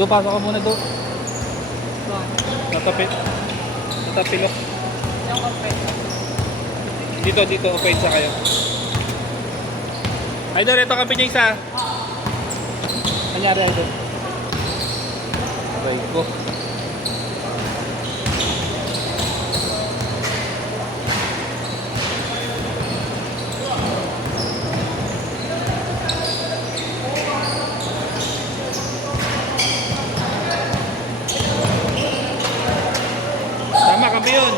Do, pasok ka muna do. Ba? Natapit. Natapilok. Yung kape. Dito, open sa kayo. Idol, ito kape niya isa. Nangyari, Idol. Aray ko. Tama, kape yun.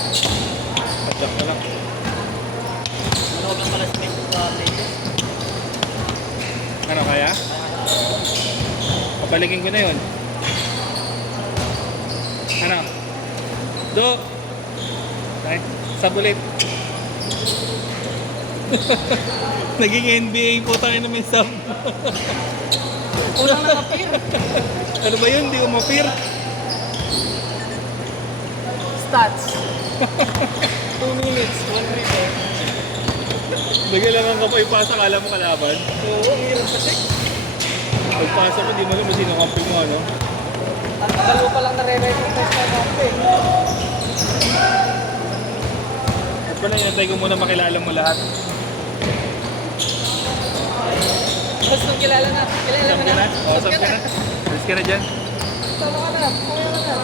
Padyak ka lang. Ano ka bang pala-split sa playlist? Ano kaya? Papalikin ko na yun. Ano? Do! Ay, sabulit. Naging NBA po tayo na may sub. Kulang na kapir. Ano ba yun? Di umapir. Stats. 2 minutes, 1 minute. Nagailangan ka pa ipasa, kala mo kalaban. Oo, ang hirap kasi. Pagpasa mo, di mo alam kung sino kampi mo, ano? Ang tagal mo palang nare-recognize na kape. At pala, inantay ko muna makilala mo lahat. Mas nung kilala na. Kilala Sab mo ka na. na? Oo, sab ka na. Alis ka na dyan. Sama ka na. Kaya ka na.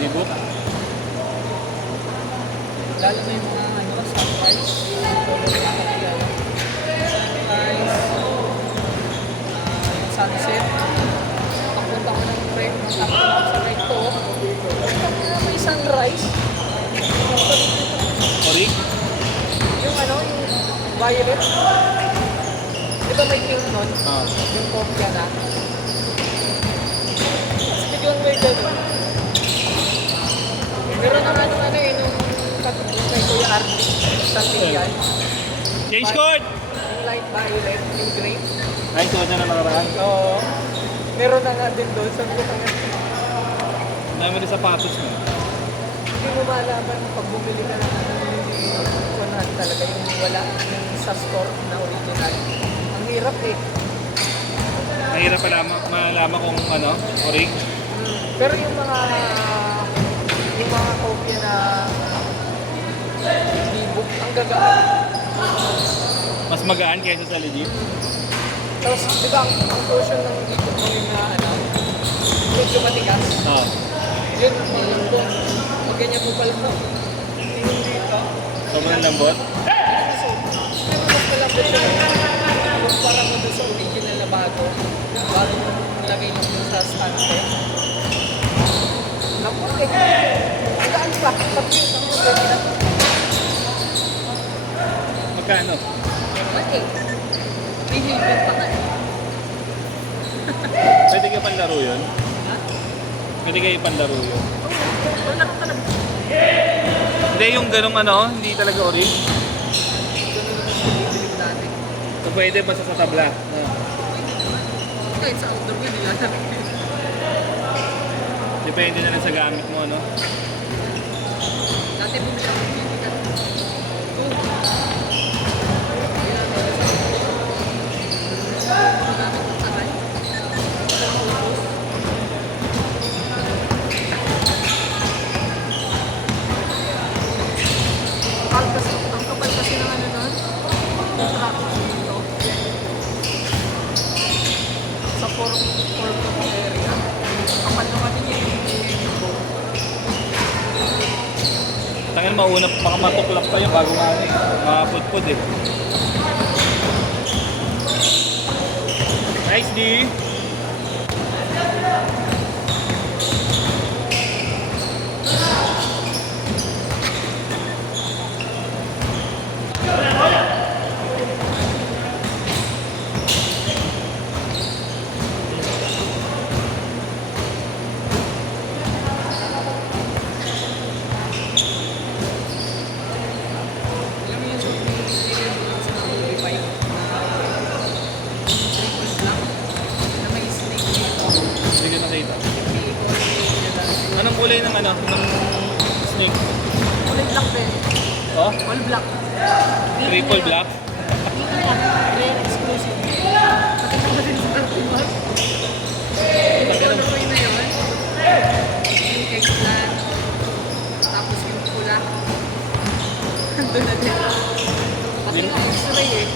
Libo. Lalo na yung mga ano, sunrise. Sunrise. Yung sunset. Papunta ko ng break. Nakapun ako sa right to. May sunrise. Orig? Yung ano, yung violet. Di ba may pink nun? Ah. Yung kopya na. Sige yung way doon. Meron na ano eh, nung katulog kay Kuya Artie sa Tiyan. Change code! Yung light violet, yung grape. Ay, suot na nakaraan. Oo. Meron na nga din doon. Sabi ko kaya, Ang dami rin sapatos mo. hindi mo malaman pag bumili ka ng ano, hindi kunahan talaga yung wala yung sa store na original. Ang hirap eh. Mahirap pala malaman kung ano, orig. Pero yung mga kopya na e-book, ang gagaan. Mas magaan kaysa sa legit. Tapos, di ba, ang portion ng e-book mo yung ano, medyo matigas. Oo. Yun, malambot. Pag ganyan mo pala mo, yung dito. Sobrang lambot. So, pero mas malambot siya. Kumpara mo doon sa original na bago mo nilagay mo doon sa stand-up. Lambot eh. Magaan pa. Pag yun, ang ganda. Magkano? Okay. Rehilment pa nga eh. Pwede ka panlaro yun? Ha? Pwede kayo ipanlaro yun? Wala ka talaga. Hindi yung ganong ano, hindi talaga orig. Ganun naman sa bibili dati. So pwede basta sa tabla. Kahit sa outdoor ko, nilalagay. Depende na lang sa gamit mo, no? Dati bumili ako ng bibigat. Gamit ng tagal. Ang kapal kasi ng ano nun, yung traffic dito. Sa Port area. Kapal naman din yung boat. Tangin mauna, baka matuklap pa yun bago nga eh. Makapudpud eh. Nice, D! Alam mo yung sa mga bike na na may snake dito. Hindi ko nakita. Hindi ko Anong kulay ng ano? Ng snake? kulay black din. Oh? All black. Triple black? Dito yan. Rare exclusive. Nakita mo din sa Artimas. Yung colorway na yun. Yung eggplant. Tapos yung pula. Doon na din. Pati yung x-ray eh.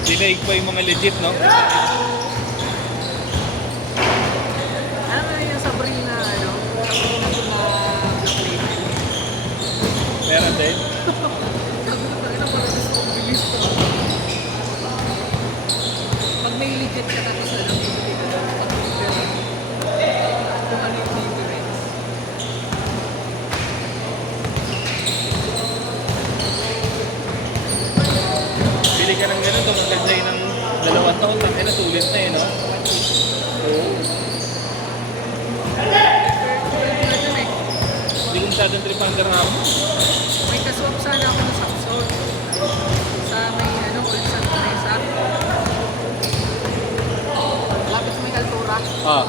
Dinaig pa yung mga legit, no? Alam mo na yung Sabrina, ano? Sabrina ko na black label. Meron din. Sabi ko talaga parang gusto kong bilis ko. Pag may legit ka tapos ano, bibili ka lang. Pag different. Kung ano yung difference. Bili ka ng gano'n, tumagal sa'yo ng 2 taon, tangin na sulit na eh, no? Oo. Ano dun eh. Hindi ko masyadong tripander nga mo. May kaswap sana ako ng Samsung. Sa may ano, Olsan Teresa. Lapit sa may Kaltura. Ah.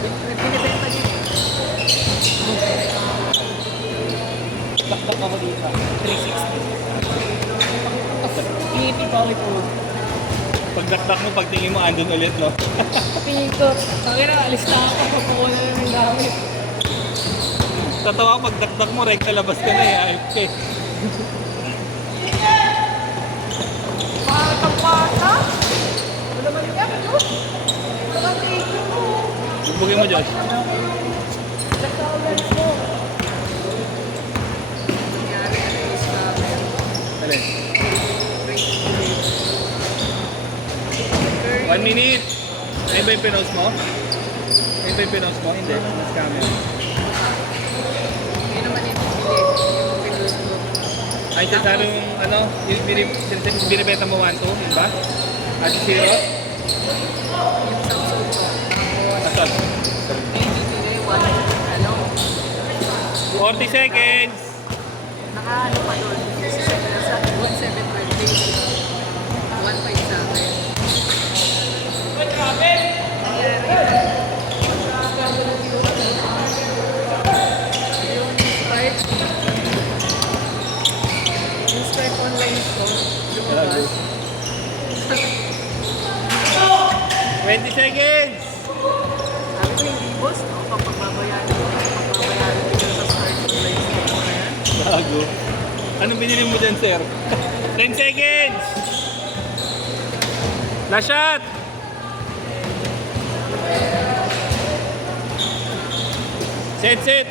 Binibenta niya. Taktak ako dito. 360. Pinipig ko ako po. Pag dakdak mo, pagtingin mo, andun ulit, no? Pinipig ko. Sabi na, alis na ako. Papuko na lang ng gamit. Tatawa ko, pag dakdak mo, rekta labas ka na eh, AFK. Patang pata? Ano naman yan, no? Ano naman tigil mo? Bugin mo, Josh. Nagka-alert mo. Nangyari ano yung scammer. Alin? 1 Curry. minute! Ayun ba yung pinost mo? Ayun ba yung pinost mo? Hindi. Mas camera. Yun naman yung bibili. Yung pinost ko. Ay, sasaro yung ano, yung binibenta mo 1-2, yun ba? At zero? Yung Samsung ko. Asan? May bibili. Ano? 40 seconds! Naka-ano pa doon. Sa 1,720. 1,500 sa akin. Yung Stripe online store, lumabas. 20 seconds! Sabi ko hindi boss, no? Pagbabayaran ko sa Stripe online store na yan. Bago. Anong binili mo dyan, sir? 10 seconds! Last shot! Set, set!